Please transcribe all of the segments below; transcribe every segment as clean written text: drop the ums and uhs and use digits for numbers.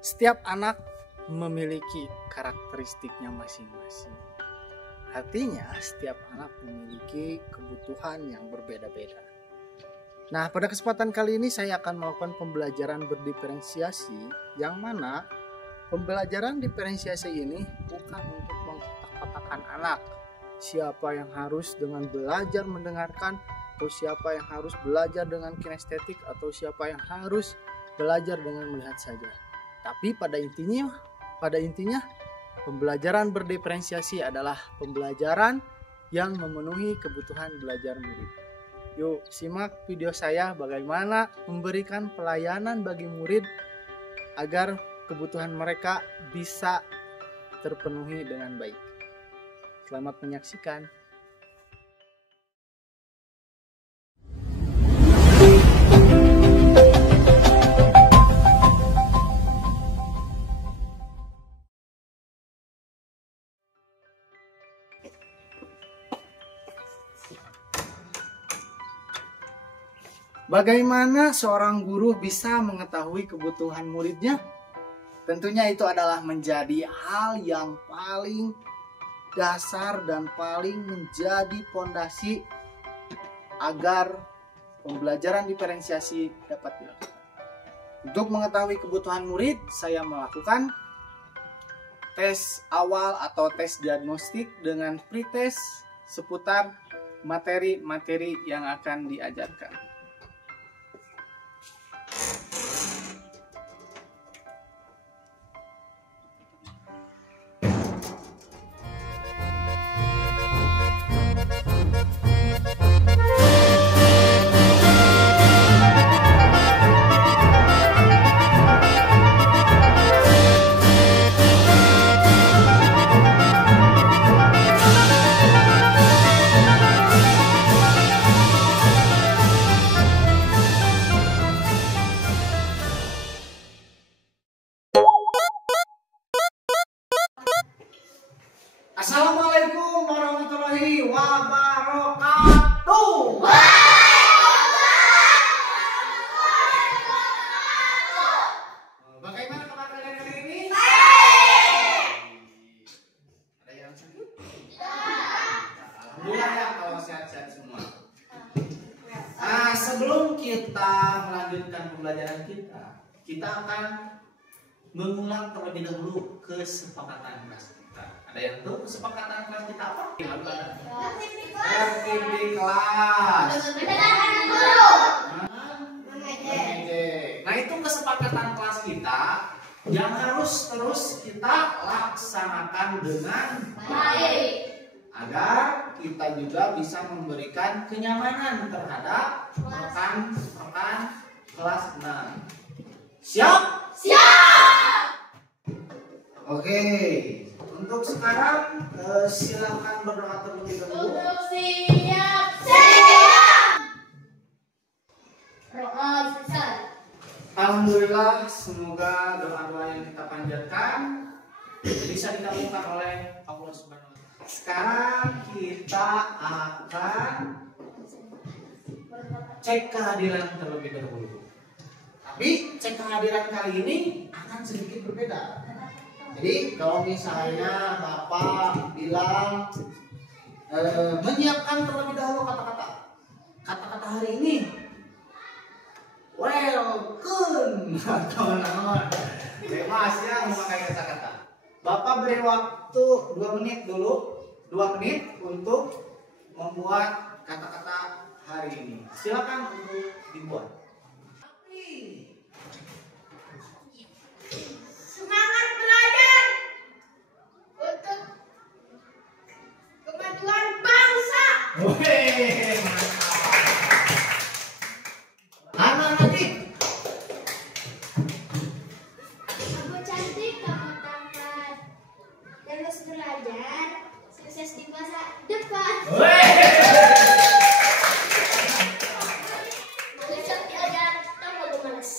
Setiap anak memiliki karakteristiknya masing-masing. Artinya, setiap anak memiliki kebutuhan yang berbeda-beda. Nah, pada kesempatan kali ini saya akan melakukan pembelajaran berdiferensiasi, yang mana pembelajaran diferensiasi ini bukan untuk mengkotak-kotakan anak. Siapa yang harus dengan belajar mendengarkan, atau siapa yang harus belajar dengan kinestetik, atau siapa yang harus belajar dengan melihat saja. Tapi pada intinya pembelajaran berdiferensiasi adalah pembelajaran yang memenuhi kebutuhan belajar murid. Yuk simak video saya bagaimana memberikan pelayanan bagi murid agar kebutuhan mereka bisa terpenuhi dengan baik. Selamat menyaksikan. Bagaimana seorang guru bisa mengetahui kebutuhan muridnya? Tentunya itu adalah menjadi hal yang paling dasar dan paling menjadi fondasi agar pembelajaran diferensiasi dapat dilakukan. Untuk mengetahui kebutuhan murid, saya melakukan tes awal atau tes diagnostik dengan pretest seputar materi-materi yang akan diajarkan. Assalamualaikum warahmatullahi wabarakatuh. Bagaimana kabar kalian hari ini? Ada yang sakit? Alhamdulillah ya kalau sehat-sehat semua. Sebelum kita melanjutkan pembelajaran kita akan mengulang terlebih dahulu kesepakatan kelas kita. Ada yang tahu kesepakatan kelas kita apa? Tertib di kelas. Nah, itu kesepakatan kelas kita yang harus terus kita laksanakan dengan baik agar kita juga bisa memberikan kenyamanan terhadap rekan-rekan kelas 6. Siap? Siap! Oke. Untuk sekarang silakan berdoa terlebih dahulu. Untuk siap. Siap. Doa besar. Alhamdulillah, semoga doa-doa yang kita panjatkan bisa dikabulkan oleh Allah Subhanahu wa taala. Sekarang kita akan cek kehadiran terlebih dahulu. Tapi cek kehadiran kali ini akan sedikit berbeda. Jadi kalau misalnya Bapak bilang menyiapkan terlebih dahulu kata-kata hari ini, welcome, teman-teman, bebas ya memakai kata-kata. Bapak beri waktu 2 menit dulu, 2 menit untuk membuat kata-kata hari ini. Silakan untuk dibuat. Semangat belajar untuk kemajuan bangsa. Mana lagi? Aku cantik, kamu tampan. Terus belajar, sukses di masa depan. Besok diajar, tambah males.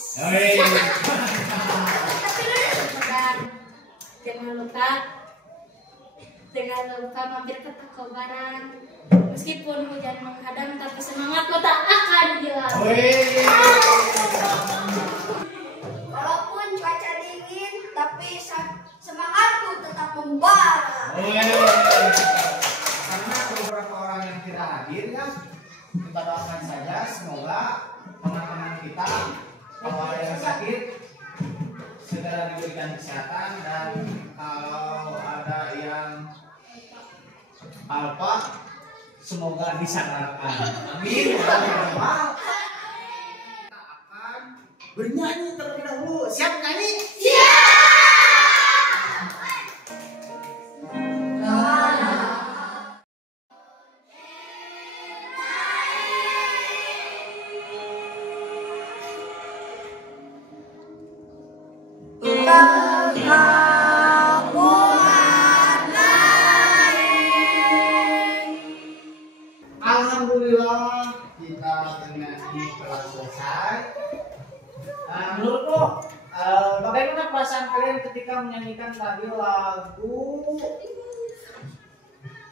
Jangan lupa mampir ke toko barang. Meskipun hujan menghadang, tapi semangatku tak akan hilang. Walaupun cuaca dingin, membara. Karena beberapa orang yang tidak hadir ya, kita doakan saja semoga teman-teman kita kalau ada yang sakit segera diberikan kesehatan, dan kalau ada yang alpa semoga disadarkan. Amin. Kita akan bernyanyi terlebih dahulu. Siap nyanyi? Alhamdulillah kita bernyanyi telah selesai. Menurutmu bagaimana perasaan kalian ketika menyanyikan tadi lagu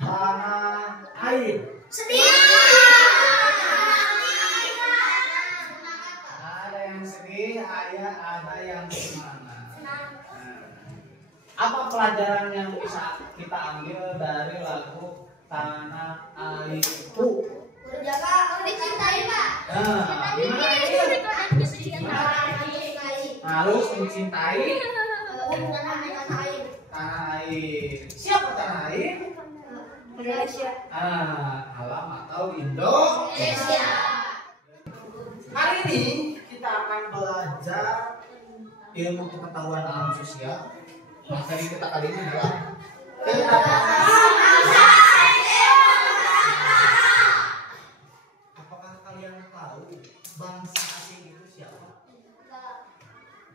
Tanah Air? Sedih. Ada yang sedih, ada yang semangat. Apa pelajaran yang bisa kita ambil dari lagu Tanah Airku? Berjaga, dicintai, Pak. Gimana ini? Harus mencintai tanah air. Siapa tanah air? Indonesia. Alam atau Indonesia. Hari ini kita akan belajar ilmu pengetahuan alam sosial. Materi kita kali ini adalah apakah kalian tahu bangsa asing itu siapa?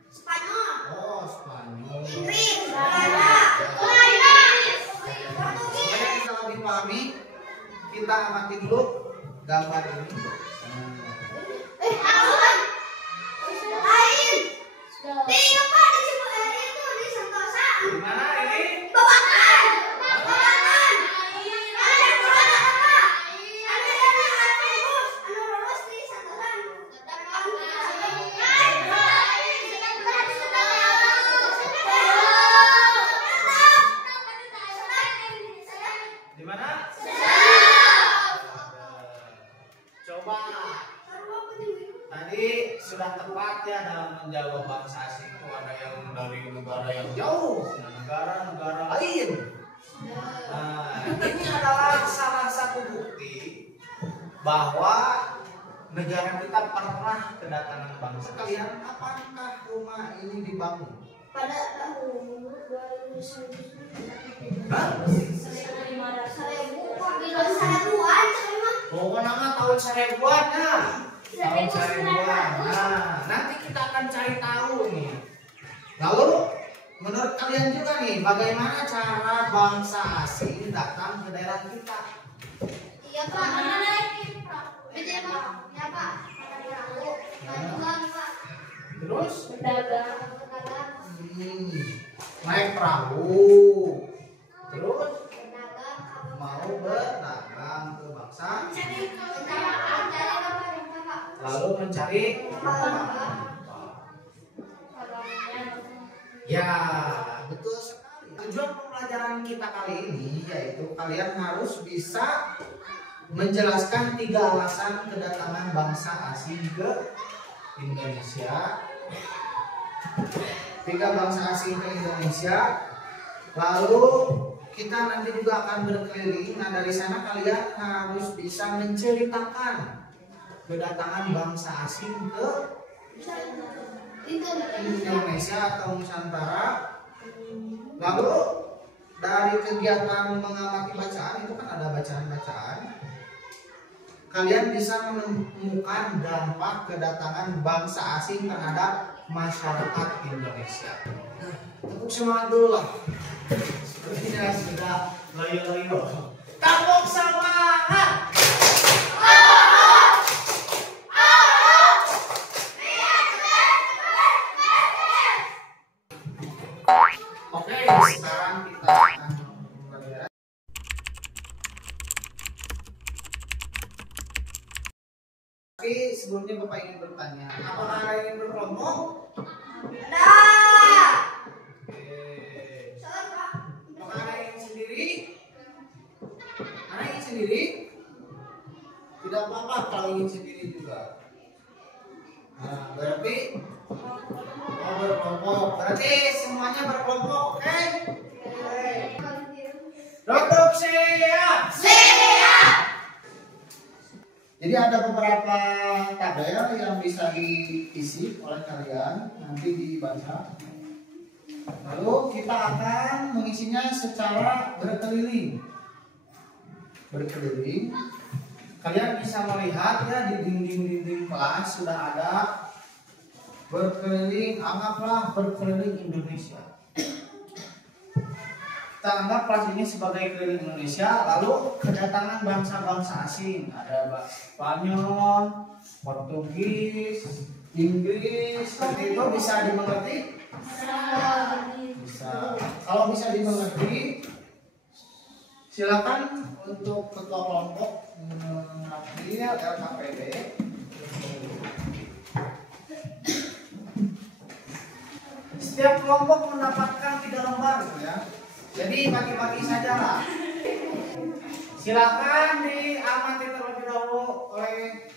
Spanyol. Oh, Spanyol. Inggris. Supaya kita lebih pahami, kita amati dulu gambar ini. Air. Tinggal Pak di situ itu di Sentosa. Di mana ini? Babakan. Babakan. Ada berapa, Pak? Ada lurus di Sentosa. Di mana? Coba. Tadi sudah tepat ya dalam menjawab bangsa asing itu, ada yang dari negara yang jauh, negara lain. Nah, ini adalah salah satu bukti bahwa negara kita pernah kedatangan bangsa. Kalian apakah rumah ini dibangun? Pada tahun 2009. Hah? 1000-an, Pokoknya tahun 1000-an ya. Tahun 1000-an. Nah, nanti kita akan cari tahu nih. Lalu menurut kalian juga nih, bagaimana cara bangsa asing datang ke daerah kita? Iya, Pak. Betul, Pak. Ya, Pak. Pak. Terus Berdagang. naik perahu. Terus mau berdagang ke bangsa, lalu mencari ya, betul sekali. Tujuan pembelajaran kita kali ini yaitu kalian harus bisa menjelaskan 3 alasan kedatangan bangsa asing ke Indonesia. 3 bangsa asing ke Indonesia. Lalu kita nanti juga akan berkeliling. Nah, dari sana kalian harus bisa menceritakan kedatangan bangsa asing ke Indonesia atau Nusantara. Lalu dari kegiatan mengamati bacaan itu kan ada bacaan-bacaan. Kalian bisa menemukan dampak kedatangan bangsa asing terhadap masyarakat Indonesia. Tepuk semangat dulu lah. Sepertinya sudah loyo-loyo. Tepuk semangat. Oke, sekarang kita akan belajar. Tapi sebelumnya Bapak ingin bertanya, apakah ada yang ingin berkelompok? Ada. Oke. ingin sendiri juga. Nah, berarti berkelompok. Berarti semuanya berkelompok, oke? Duduk siap. Jadi ada beberapa tabel yang bisa diisi oleh kalian, nanti dibaca. Lalu kita akan mengisinya secara berkeliling. Kalian bisa melihat ya di dinding-dinding kelas sudah ada berkeliling, anggaplah berkeliling Indonesia. Kita anggap kelas ini sebagai keliling Indonesia, lalu kedatangan bangsa-bangsa asing, ada Spanyol, Portugis, Inggris, seperti itu bisa dimengerti? Bisa. Kalau bisa dimengerti, silakan untuk ketua kelompok mengambil LKPD. Setiap kelompok mendapatkan 3 lembar, ya. Jadi bagi-bagi saja lah. Silakan diamati terlebih dahulu oleh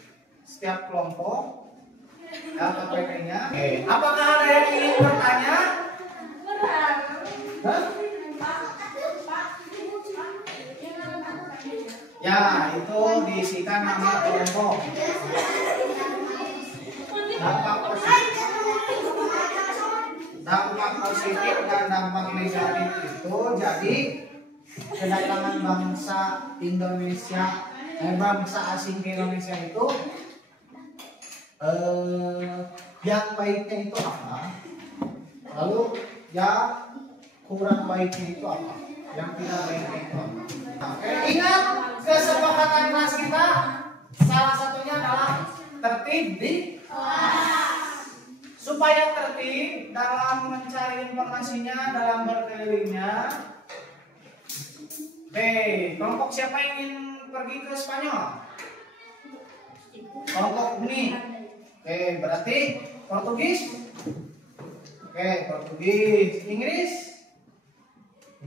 setiap kelompok LKPD-nya. Apakah ada yang ingin bertanya? Hah? Ya, itu diisikan nama kelompok. Dampak positif dan dampak negatif itu jadi kedatangan bangsa Indonesia, bangsa asing ke Indonesia itu yang baiknya itu apa? Lalu yang kurang baiknya itu apa? Yang tidak baiknya itu apa? Oke, ingat kesepakatan kelas kita salah satunya adalah tertib di kelas. Supaya tertib dalam mencari informasinya, dalam berkelilingnya. Kelompok siapa yang ingin pergi ke Spanyol? Kelompok ini. Berarti Portugis. Portugis. Inggris.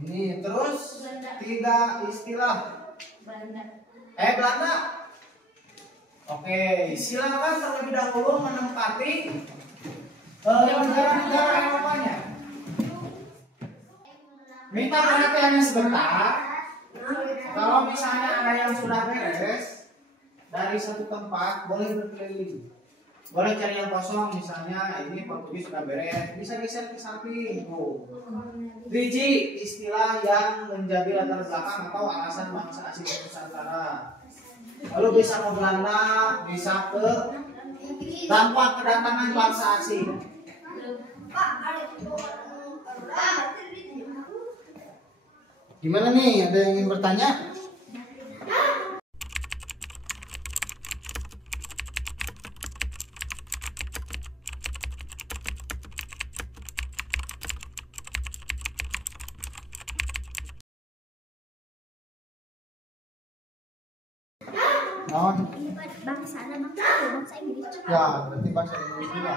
Ini terus 3 istilah. Belanda. Silakan terlebih dahulu menempati negara-negara Eropanya. Minta perhatiannya sebentar. Kalau misalnya ada yang sudah beres dari satu tempat, boleh berkeliling. Boleh cari yang kosong, misalnya ini Portugis sudah beres, bisa geser ke samping. 3G istilah yang menjadi latar belakang atau alasan bangsa asing Nusantara. Lalu bisa ke Belanda, bisa ke dampak kedatangan bangsa asing. Gimana nih? Ada yang ingin bertanya? Bangsa Inggris. Ya, berarti bahasa Inggris juga.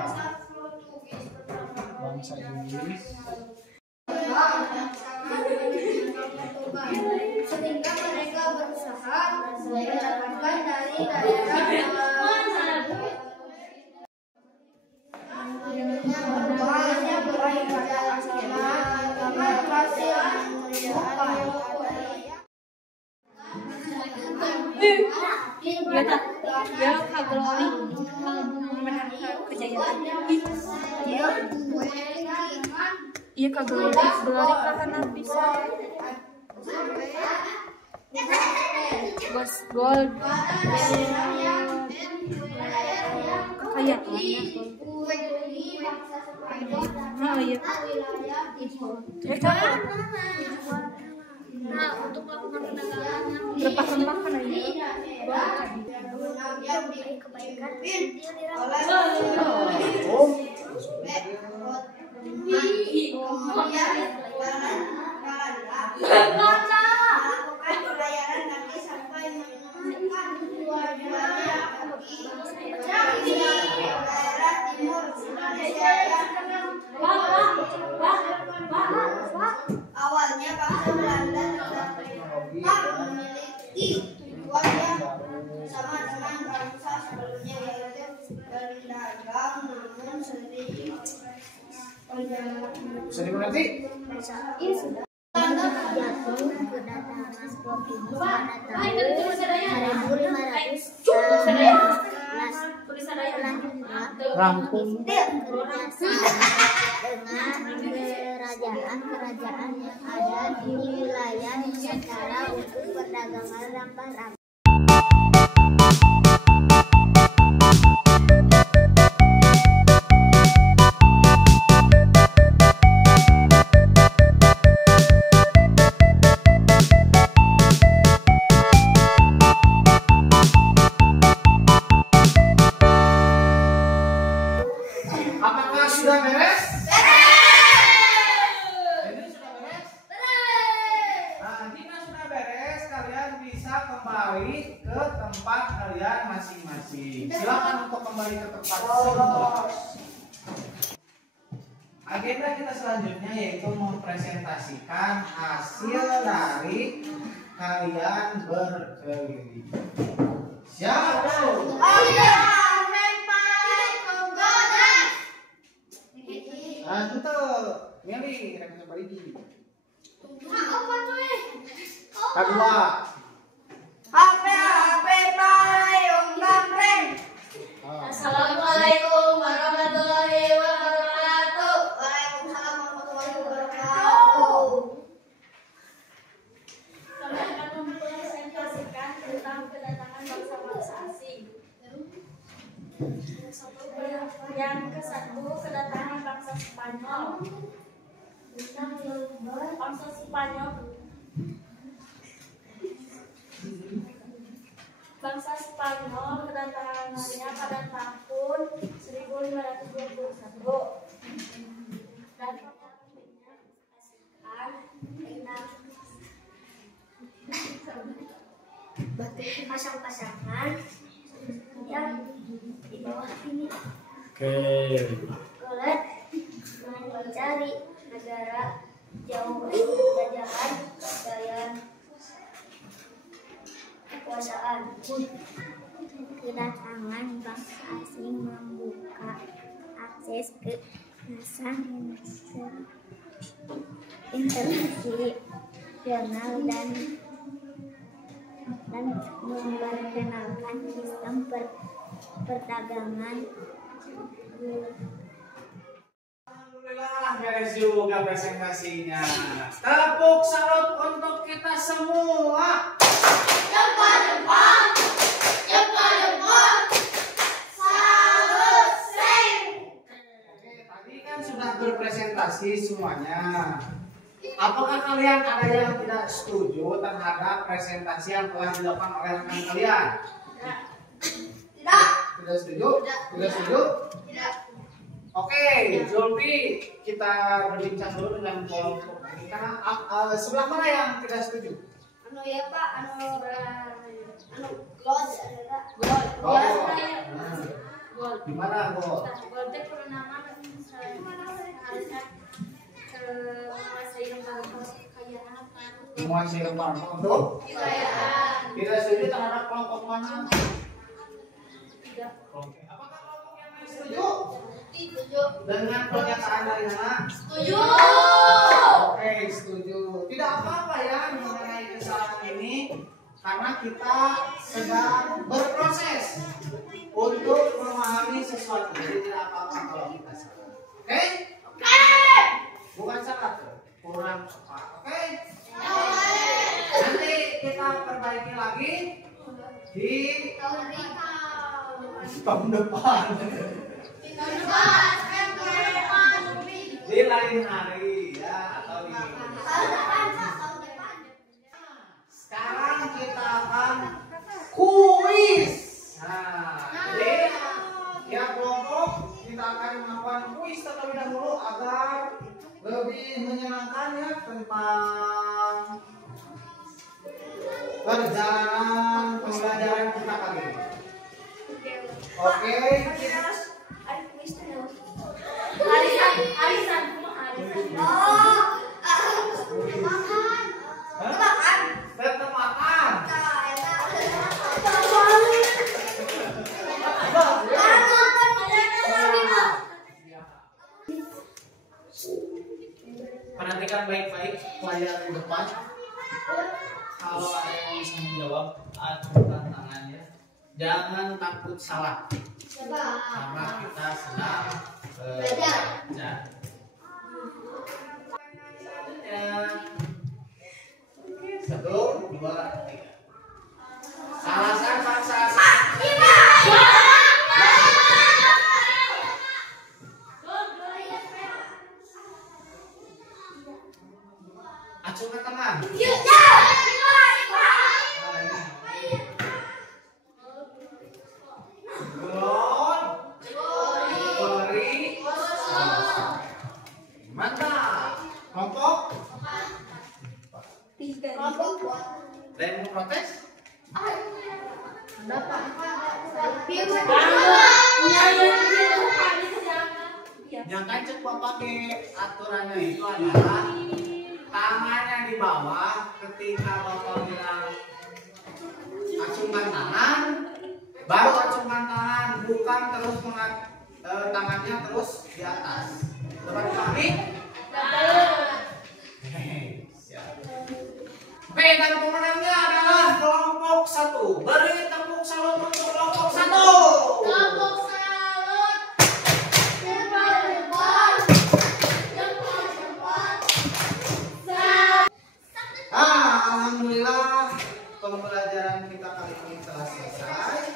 Bangsa Inggris. Sehingga mereka berusaha mendapatkan dari daerah hanya berbaik pada agama kasih Ya kagelori kejayaan. Iya kagelori karena bisa gold kekayaan. Nah iya. Nah untuk melakukan perdagangan rempah-rempah kan aja. Kebaikan awalnya bangsa Belanda memiliki tujuan yang sama dengan bangsa Bisa dimengerti? Iya sudah. Jatuh kedatangan Provinsi pada tahun 1511 Rampung. kerjasama dengan kerajaan-kerajaan yang ada di wilayah Nusantara untuk perdagangan rempah-rempah. Apakah sudah beres? Ini sudah beres? Nah, jika sudah beres, kalian bisa kembali ke tempat kalian masing-masing. Silakan untuk kembali ke tempat semula. Agenda kita selanjutnya yaitu mempresentasikan hasil dari kalian berkeliling. Siap? Nah, itu milih rekan balik. Kedua. Assalamualaikum warahmatullahi wabarakatuh. Waalaikumsalam warahmatullahi wabarakatuh. Kami akan mempresentasikan tentang kedatangan bangsa-bangsa asing. Yang ke-1, kedatangan bangsa Spanyol. Bangsa Spanyol. Bangsa Spanyol kedatangannya pada tahun 1521 dan pemiliknya Batu pasang-pasangan yang di bawah ini. Oke. Golet mencari negara jauh jajahan gaya kekuasaan. Kedatangan bangsa asing membuka akses ke pasar internasional dan memperkenalkan sistem perdagangan. Alhamdulillah beres juga presentasinya. Tepuk salut untuk kita semua. Oke, tadi kan sudah berpresentasi semuanya. Apakah kalian ada yang tidak setuju terhadap presentasi yang telah dilakukan oleh rekan kalian? Tidak setuju? Tidak setuju? Oke, Zulfi, kita berbincang dulu dengan kelompok ini karena sebelah mana yang tidak setuju? Ya Pak, gold ada Gold. Gimana, Bo? Gold itu pernama menguasai lembaga kekayaan. Menguasai lembaga untuk Kekayaan. tidak setuju terhadap kelompok mana? Tidak. Oke, apakah kelompok yang lain setuju Setuju. dengan pernyataan dari anak? Setuju. Oke, setuju. Tidak apa-apa ya mengenai kesalahan ini karena kita sedang berproses untuk memahami sesuatu. Jadi tidak apa-apa kalau kita salah. Oke? Bukan salah, kurang tepat. Oke? Nanti kita perbaiki lagi di tahun depan. Di lain hari ya atau di sekarang kita akan kuis. Nah, jadi tiap kelompok kita akan melakukan kuis terlebih dahulu agar lebih menyenangkan ya tentang perjalanan pembelajaran kita kali ini. Oke. Arisan. Tetap makan. Perhatikan baik-baik layar di depan. Kalau ada yang bisa menjawab, acungkan tangannya. Jangan takut salah. Karena kita sedang belajar. Satu, dua, tiga. Alasan bangsa asing. Acungkan tangan. Mantap. Kelompok. Dan mau protes? Yang kan cek pakai aturannya itu adalah tangannya di bawah ketika bapak bilang acungkan tangan, baru acungkan tangan, bukan terus tangannya terus di atas. Dapat dipahami? Baik, dan pemenangnya adalah kelompok 1. Beri tepuk salut untuk kelompok 1. Alhamdulillah pembelajaran kita kali ini telah selesai.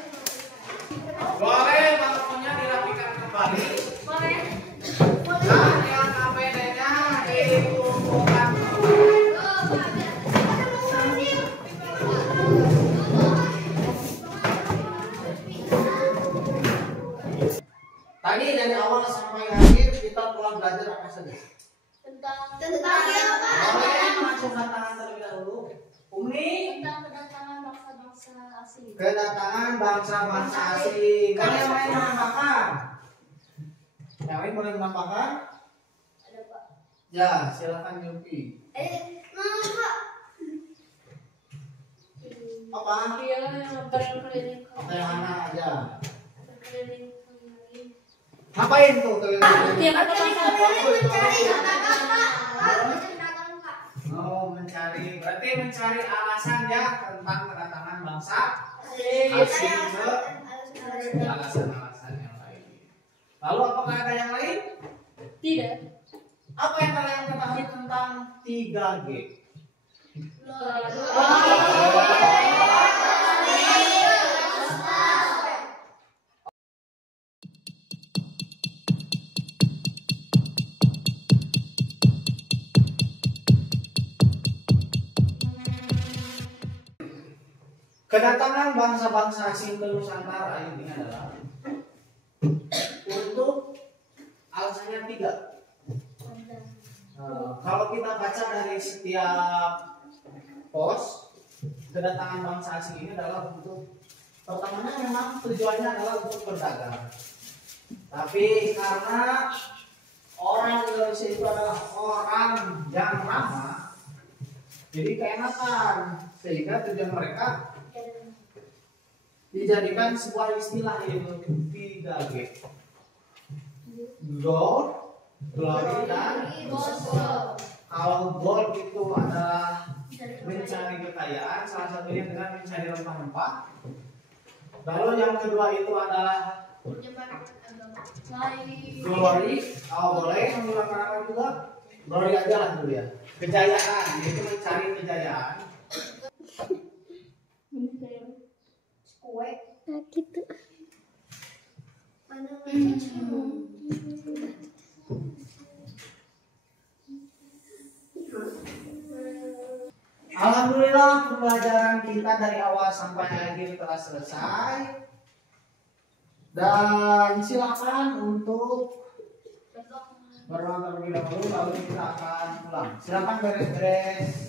Boleh teleponnya dirapikan kembali. Boleh. Dan yang APD-nya dikumpulkan. Tadi dari awal sampai akhir kita telah belajar apa saja? Tentang Boleh mengacungkan tangan terlebih dahulu. Umi. Tentang kedatangan bangsa-bangsa asing. Kedatangan bangsa-bangsa asing. Kan yang lain menampakkan? Yang lain boleh menampakkan? Ada Pak. Ya, silakan Yupi. Apa? Dia berkeliling. Anak aja. Berkeliling. Ngapain tuh Dia mencari Oh, mencari. Berarti mencari alasan ya tentang kedatangan bangsa asing ke alasan-alasan yang lain. Lalu apakah ada yang lain? Tidak. Apa yang kalian ketahui tentang 3G? Kedatangan bangsa-bangsa asing ke Nusantara ini adalah untuk alasannya 3. Kalau kita baca dari setiap pos, kedatangan bangsa asing ini adalah untuk pertamanya memang tujuannya adalah untuk berdagang. Tapi karena orang Indonesia itu adalah orang yang ramah, jadi keenakan, sehingga tujuan mereka dijadikan sebuah istilah yaitu 3G. Gold, glory, dan gospel. Kalau gold itu adalah mencari kekayaan, salah satunya dengan mencari rempah-rempah. Lalu yang kedua itu adalah glory. Oh, boleh menggunakan apa juga? Glory aja lah dulu ya. Kejayaan, yaitu mencari kejayaan. Kue. Nah, gitu. Alhamdulillah pembelajaran kita dari awal sampai akhir telah selesai. Dan silakan untuk berdoa terlebih dahulu, lalu kita akan pulang. Silakan beres-beres